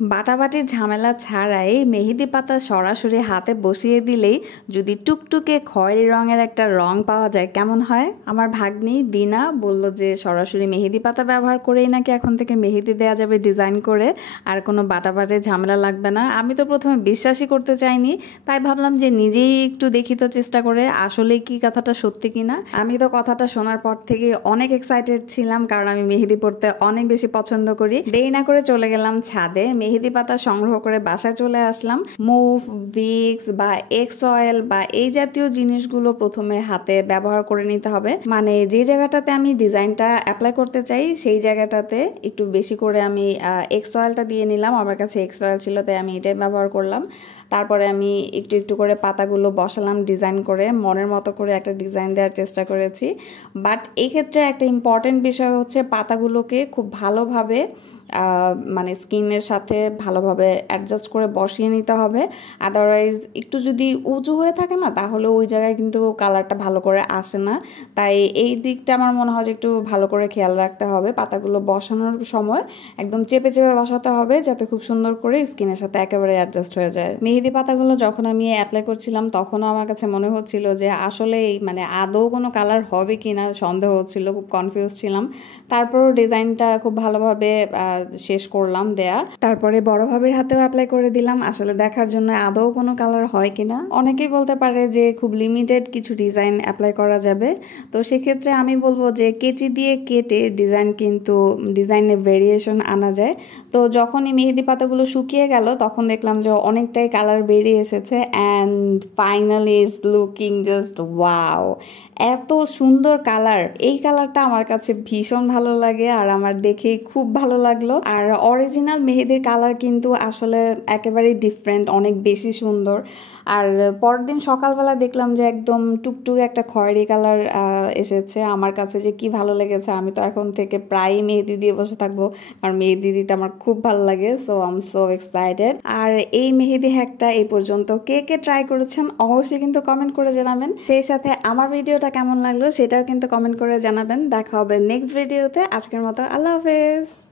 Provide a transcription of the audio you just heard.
বাটাবাটির ঝামেলা ছাড়াই মেহেদি পাতা সরাসরি হাতে বসিয়ে দিলেই যদি টুকটুকে খয়েরি রঙের একটা রং পাওয়া যায় কেমন হয়। আমার ভাগ্নি দিনা বলল যে সরাসরি মেহেদি পাতা ব্যবহার করেই নাকি এখন থেকে মেহেদি দেওয়া যাবে ডিজাইন করে, আর কোনো বাটাবাটির ঝামেলা লাগবে না। আমি তো প্রথমে বিশ্বাসই করতে চাইনি, তাই ভাবলাম যে নিজেই একটু দেখি তো চেষ্টা করে আসলে কি কথাটা সত্যি কিনা। আমি তো কথাটা শোনার পর থেকে অনেক এক্সাইটেড ছিলাম, কারণ আমি মেহেদি পরতে অনেক বেশি পছন্দ করি। দেরি না করে চলে গেলাম ছাদে, মেহেদি পাতা সংগ্রহ করে বাসায় চলে আসলাম। মুভ, ভিক্স বা এক্স অয়েল বা এই জাতীয় জিনিসগুলো প্রথমে হাতে ব্যবহার করে নিতে হবে। মানে যে জায়গাটাতে আমি ডিজাইনটা অ্যাপ্লাই করতে চাই সেই জায়গাটাতে একটু বেশি করে আমি এক্স অয়েলটা দিয়ে নিলাম। আমার কাছে এক্স অয়েল ছিল তাই আমি এটাই ব্যবহার করলাম। তারপরে আমি একটু একটু করে পাতাগুলো বসালাম ডিজাইন করে, মনের মতো করে একটা ডিজাইন দেওয়ার চেষ্টা করেছি। বাট এই ক্ষেত্রে একটা ইম্পর্টেন্ট বিষয় হচ্ছে পাতাগুলোকে খুব ভালোভাবে মানে স্কিনের সাথে ভালোভাবে অ্যাডজাস্ট করে বসিয়ে নিতে হবে। আদারওয়াইজ একটু যদি উঁচু হয়ে থাকে না, তাহলে ওই জায়গায় কিন্তু কালারটা ভালো করে আসে না। তাই এই দিকটা আমার মনে হয় যে একটু ভালো করে খেয়াল রাখতে হবে। পাতাগুলো বসানোর সময় একদম চেপে চেপে বসাতে হবে, যাতে খুব সুন্দর করে স্কিনের সাথে একেবারে অ্যাডজাস্ট হয়ে যায়। মেহেদি পাতাগুলো যখন আমি অ্যাপ্লাই করছিলাম তখনও আমার কাছে মনে হচ্ছিল যে আসলে মানে আদৌ কোনো কালার হবে কি না সন্দেহ হচ্ছিল, খুব কনফিউজ ছিলাম। তারপরও ডিজাইনটা খুব ভালোভাবে শেষ করলাম দেয়া। তারপরে বড় ভাবির হাতেও অ্যাপ্লাই করে দিলাম, আসলে দেখার জন্য আদৌ কোনো কালার হয় কিনা। অনেকেই বলতে পারে যে খুব লিমিটেড কিছু ডিজাইন অ্যাপ্লাই করা যাবে, তো সেক্ষেত্রে আমি বলবো যে কেচি দিয়ে কেটে ডিজাইনে ভেরিয়েশন আনা যায়। তো যখনই মেহেদি পাতাগুলো শুকিয়ে গেল তখন দেখলাম যে অনেকটাই কালার বেরিয়ে এসেছে, and finally it's looking just wow. এত সুন্দর কালার, এই কালারটা আমার কাছে ভীষণ ভালো লাগে আর আমার দেখেই খুব ভালো লাগলো। আর অরিজিনাল মেহেদির কালার কিন্তু আসলে একেবারেই ডিফারেন্ট, অনেক বেশি সুন্দর। আর পরের দিন সকালবেলা দেখলাম যে একদম টুকটুক একটা খয়েরি কালার এসেছে। আমার কাছে যে কি ভালো লেগেছে, আমি তো এখন থেকে প্রায়ই মেহেদি দিয়ে বসে থাকবো, কারণ মেহেদি দিতে আমার খুব ভালো লাগে। So I am so excited. আর এই মেহেদি হ্যাকটা এই পর্যন্ত কে কে ট্রাই করেছেন অবশ্যই কিন্তু কমেন্ট করে জানাবেন। সেই সাথে আমার ভিডিওটা কেমন লাগলো সেটাও কিন্তু কমেন্ট করে জানাবেন। দেখা হবে নেক্সট ভিডিওতে। আজকের মতো আল্লাহ হাফেজ।